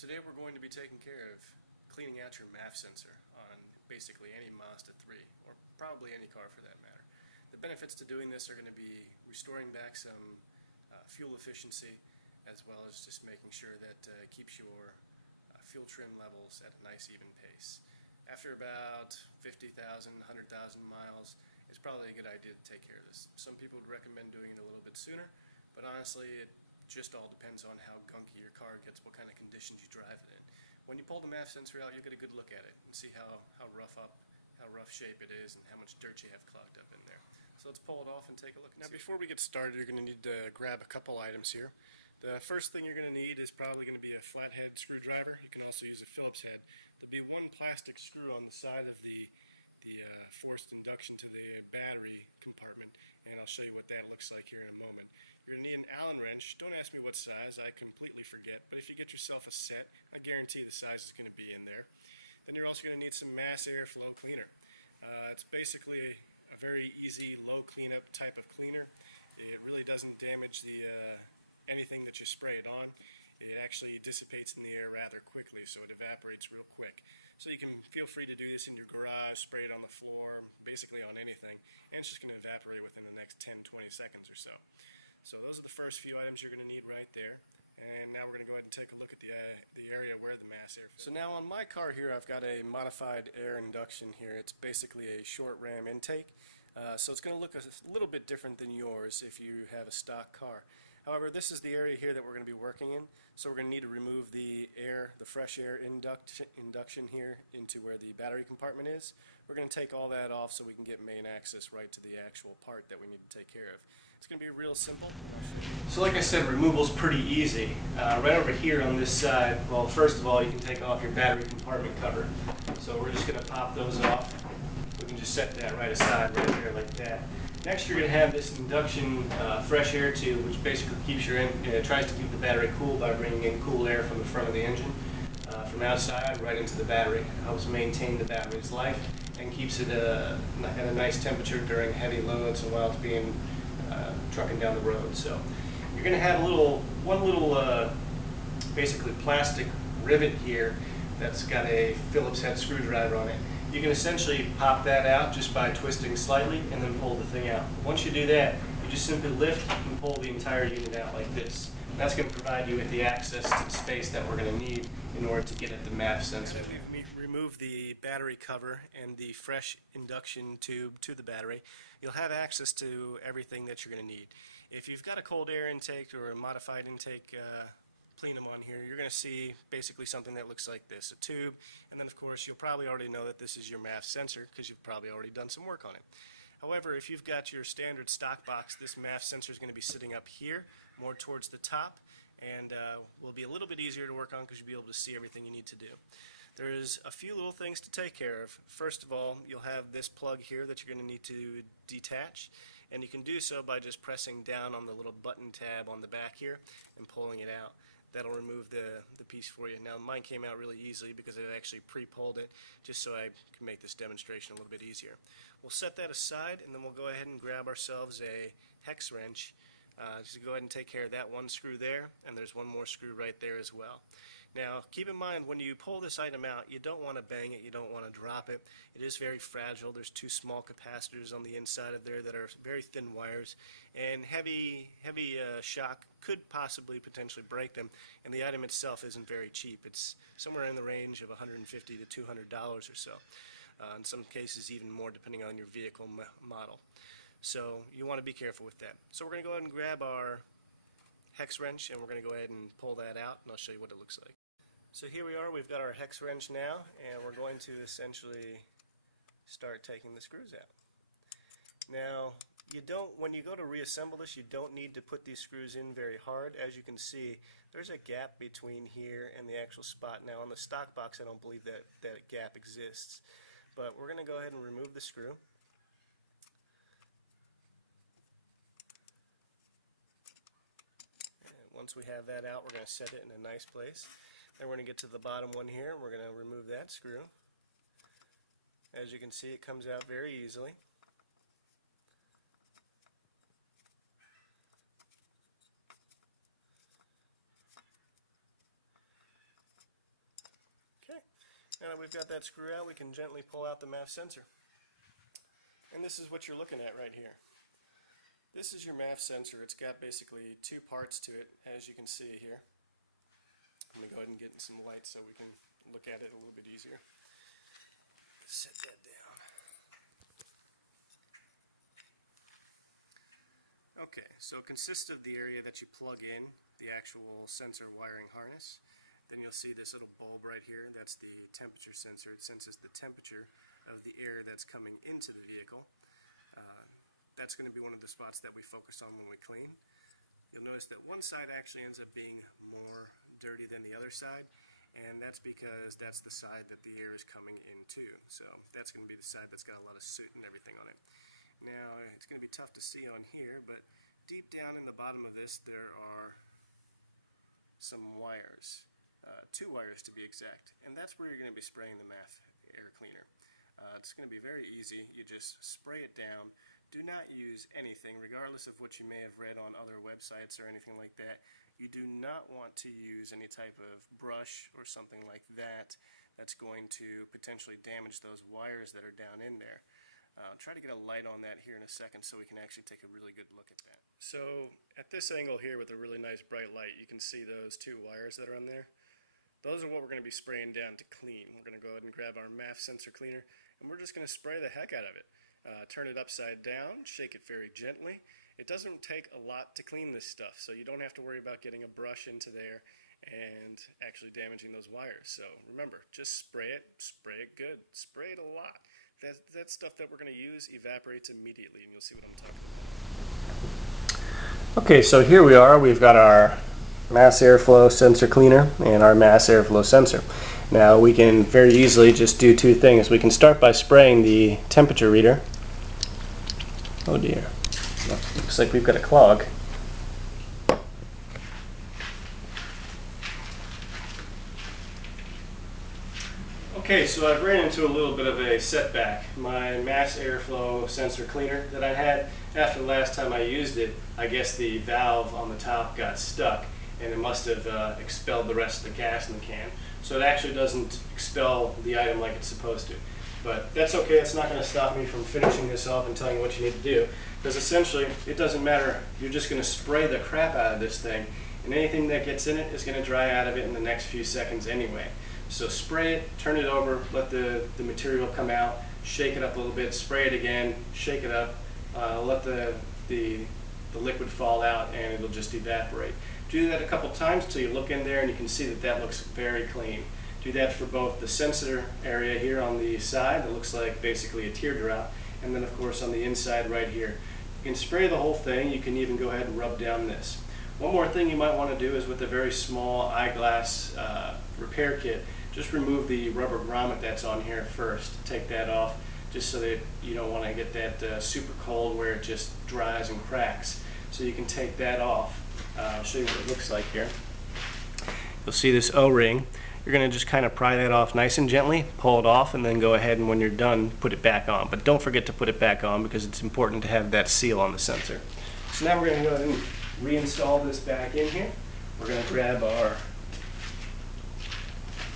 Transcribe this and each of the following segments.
Today we're going to be taking care of cleaning out your MAF sensor on basically any Mazda 3, or probably any car for that matter. The benefits to doing this are going to be restoring back some fuel efficiency, as well as just making sure that keeps your fuel trim levels at a nice even pace. After about 50,000, 100,000 miles, it's probably a good idea to take care of this. Some people would recommend doing it a little bit sooner, but honestly it just all depends on how gunky your car gets, what kind of conditions you drive it in. When you pull the MAF sensor out, you'll get a good look at it and see how rough shape it is and how much dirt you have clogged up in there. So let's pull it off and take a look. Now before we get started, you're going to need to grab a couple items here. The first thing you're going to need is probably going to be a flathead screwdriver. You can also use a Phillips head. There'll be one plastic screw on the side of the forced induction to the battery compartment, and I'll show you what that looks like here in a moment. You're going to need an Allen wrench. Don't ask me what size, I completely forget, but if you get yourself a set, I guarantee the size is going to be in there. Then you're also going to need some mass airflow cleaner. It's basically a very easy low cleanup type of cleaner. It really doesn't damage anything that you spray it on. It actually dissipates in the air rather quickly, so it evaporates real quick. So you can feel free to do this in your garage, spray it on the floor, basically on anything, and it's just going to evaporate within the next 10-20 seconds or so. So those are the first few items you're going to need right there. And now we're going to go ahead and take a look at the area where the mass air. So now on my car here, I've got a modified air induction here. It's basically a short ram intake. So it's going to look a little bit different than yours if you have a stock car. However, this is the area here that we're going to be working in, so we're going to need to remove the fresh air induction here into where the battery compartment is. We're going to take all that off so we can get main access right to the actual part that we need to take care of. It's going to be real simple. So like I said, removal's pretty easy. Right over here on this side, well, first of all, you can take off your battery compartment cover. So we're just going to pop those off. We can just set that right aside right here like that. Next, you're going to have this induction fresh air tube, which basically keeps tries to keep the battery cool by bringing in cool air from the front of the engine, from outside right into the battery. It helps maintain the battery's life and keeps it at a nice temperature during heavy loads and while it's being trucking down the road. So you're going to have one little basically plastic rivet here that's got a Phillips head screwdriver on it. You can essentially pop that out just by twisting slightly and then pull the thing out. Once you do that, you just simply lift and pull the entire unit out like this. That's going to provide you with the access to the space that we're going to need in order to get at the MAF sensor. Remove the battery cover and the fresh induction tube to the battery. You'll have access to everything that you're going to need. If you've got a cold air intake or a modified intake plenum on here, you're going to see basically something that looks like this, a tube, and then of course you'll probably already know that this is your MAF sensor because you've probably already done some work on it. However, if you've got your standard stock box, this MAF sensor is going to be sitting up here, more towards the top, and will be a little bit easier to work on because you'll be able to see everything you need to do. There's a few little things to take care of. First of all, you'll have this plug here that you're going to need to detach, and you can do so by just pressing down on the little button tab on the back here and pulling it out. That'll remove the piece for you. Now mine came out really easily because I actually pre-pulled it just so I can make this demonstration a little bit easier. We'll set that aside and then we'll go ahead and grab ourselves a hex wrench. Just go ahead and take care of that one screw there, and there's one more screw right there as well. Now keep in mind, when you pull this item out, you don't want to bang it, you don't want to drop it. It is very fragile. There's two small capacitors on the inside of there that are very thin wires, and heavy shock could possibly potentially break them, and the item itself isn't very cheap. It's somewhere in the range of $150 to $200 or so. In some cases even more depending on your vehicle model. So you want to be careful with that. So we're going to go ahead and grab our hex wrench and we're going to go ahead and pull that out, and I'll show you what it looks like. So here we are, we've got our hex wrench now, and we're going to essentially start taking the screws out. Now when you go to reassemble this, you don't need to put these screws in very hard. As you can see, there's a gap between here and the actual spot. Now on the stock box I don't believe that gap exists, but we're going to go ahead and remove the screw. Once we have that out, we're going to set it in a nice place. Then we're going to get to the bottom one here, and we're going to remove that screw. As you can see, it comes out very easily. Now that we've got that screw out, we can gently pull out the MAF sensor. And this is what you're looking at right here. This is your MAF sensor. It's got basically two parts to it, as you can see here. I'm going to go ahead and get in some light so we can look at it a little bit easier. Set that down. Okay, so it consists of the area that you plug in, the actual sensor wiring harness. Then you'll see this little bulb right here. That's the temperature sensor. It senses the temperature of the air that's coming into the vehicle. That's going to be one of the spots that we focus on when we clean. You'll notice that one side actually ends up being more dirty than the other side, and that's because that's the side that the air is coming into. So that's going to be the side that's got a lot of soot and everything on it. Now, it's going to be tough to see on here, but deep down in the bottom of this there are some wires. 2 wires to be exact, and that's where you're going to be spraying the MAF air cleaner. It's going to be very easy. You just spray it down. Do not use anything, regardless of what you may have read on other websites or anything like that. You do not want to use any type of brush or something like that that's going to potentially damage those wires that are down in there. Try to get a light on that here in a second so we can actually take a really good look at that. So at this angle here with a really nice bright light, you can see those 2 wires that are on there. Those are what we're going to be spraying down to clean. We're going to go ahead and grab our MAF sensor cleaner, and we're just going to spray the heck out of it. Turn it upside down, shake it very gently. It doesn't take a lot to clean this stuff, so you don't have to worry about getting a brush into there and actually damaging those wires. So remember, just spray it good, spray it a lot. That stuff that we're going to use evaporates immediately, and you'll see what I'm talking about. Okay, so here we are. We've got our mass airflow sensor cleaner and our mass airflow sensor. Now we can very easily just do 2 things. We can start by spraying the temperature reader. Oh dear, looks like we've got a clog. Okay, so I've ran into a little bit of a setback. My mass airflow sensor cleaner that I had, after the last time I used it, I guess the valve on the top got stuck and it must have expelled the rest of the gas in the can. So it actually doesn't expel the item like it's supposed to. But that's okay, it's not going to stop me from finishing this off and telling you what you need to do. Because essentially, it doesn't matter, you're just going to spray the crap out of this thing, and anything that gets in it is going to dry out of it in the next few seconds anyway. So spray it, turn it over, let the material come out, shake it up a little bit, spray it again, shake it up, let the liquid fall out, and it'll just evaporate. Do that a couple times till you look in there and you can see that that looks very clean. Do that for both the sensor area here on the side that looks like basically a teardrop, and then of course on the inside right here. You can spray the whole thing. You can even go ahead and rub down this. One more thing you might want to do is with a very small eyeglass repair kit, just remove the rubber grommet that's on here first. Take that off just so that you don't want to get that super cold where it just dries and cracks. So you can take that off. I'll show you what it looks like here. You'll see this O-ring. You're going to just kind of pry that off nice and gently, pull it off, and then go ahead and when you're done, put it back on. But don't forget to put it back on because it's important to have that seal on the sensor. So now we're going to go ahead and reinstall this back in here. We're going to grab our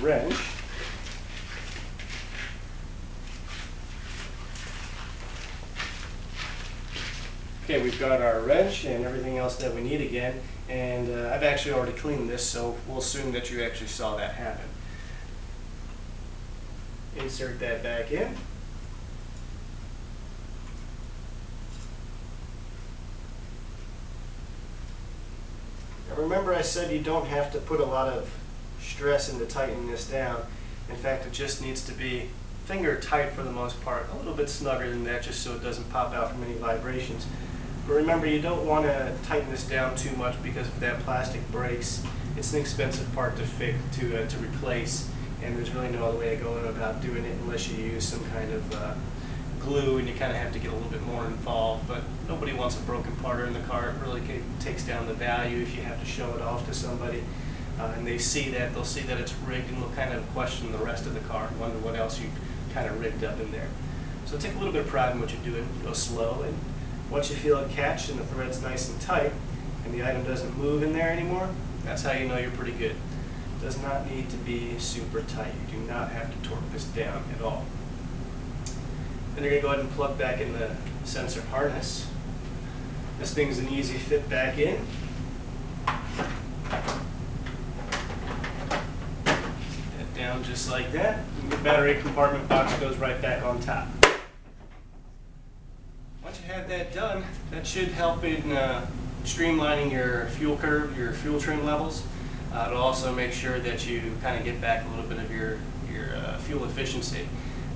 wrench. Okay, we've got our wrench and everything else that we need again, and I've actually already cleaned this, so we'll assume that you actually saw that happen. Insert that back in. Now remember I said you don't have to put a lot of stress into tightening this down. In fact, it just needs to be finger tight for the most part, a little bit snugger than that just so it doesn't pop out from any vibrations. But remember, you don't want to tighten this down too much because if that plastic breaks, it's an expensive part to fix, to replace, and there's really no other way of going about doing it unless you use some kind of glue, and you kind of have to get a little bit more involved. But nobody wants a broken part in the car. It really takes down the value if you have to show it off to somebody. And they see that, they'll see that it's rigged, and they'll kind of question the rest of the car and wonder what else you kind of rigged up in there. So take a little bit of pride in what you're doing. Go slow, and once you feel it catch and the thread's nice and tight and the item doesn't move in there anymore, that's how you know you're pretty good. Does not need to be super tight. You do not have to torque this down at all. Then you're going to go ahead and plug back in the sensor harness. This thing's an easy fit back in. That down just like that. And the battery compartment box goes right back on top. Once you have that done, that should help in streamlining your fuel curve, your fuel trim levels. It'll also make sure that you kind of get back a little bit of your fuel efficiency.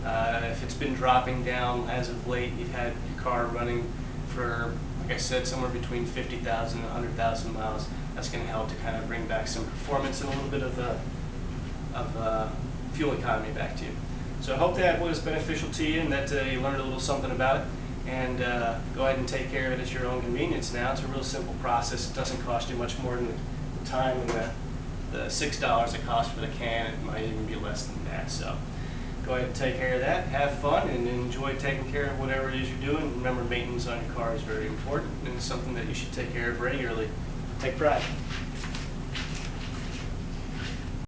If it's been dropping down as of late, you've had your car running for, like I said, somewhere between 50,000 and 100,000 miles. That's going to help to kind of bring back some performance and a little bit of fuel economy back to you. So I hope that was beneficial to you and that you learned a little something about it. And go ahead and take care of it at your own convenience now. It's a real simple process. It doesn't cost you much more than the time and the $6 it costs for the can. It might even be less than that. So go ahead and take care of that. Have fun and enjoy taking care of whatever it is you're doing. Remember, maintenance on your car is very important and it's something that you should take care of regularly. Take pride.